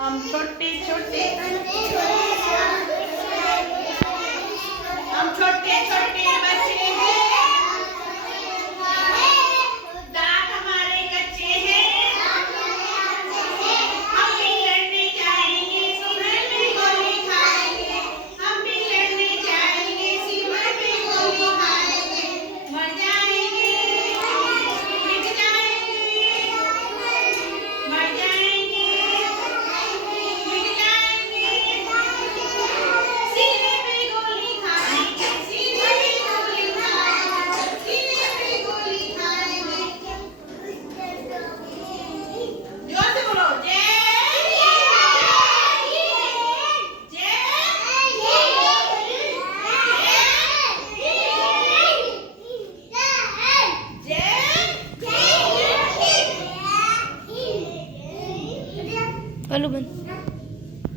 हम छोटे छोटे हम छोटे छोटे बच्चे हैं, दांत हमारे कच्चे हैं, हम भी लड़ने जाएंगे सिमर में गोली खाएंगे, हम भी लड़ने जाएंगे सिमर में गोली खाएंगे, मर जाएंगे मिट जाएंगे, मर जाएंगे मिट जाएंगे, सीने पे गोली खाएंगे, सीने पे गोली खाएंगे, सीने पे गोली खाएंगे। जोर से बोलो जय हेलो बंद।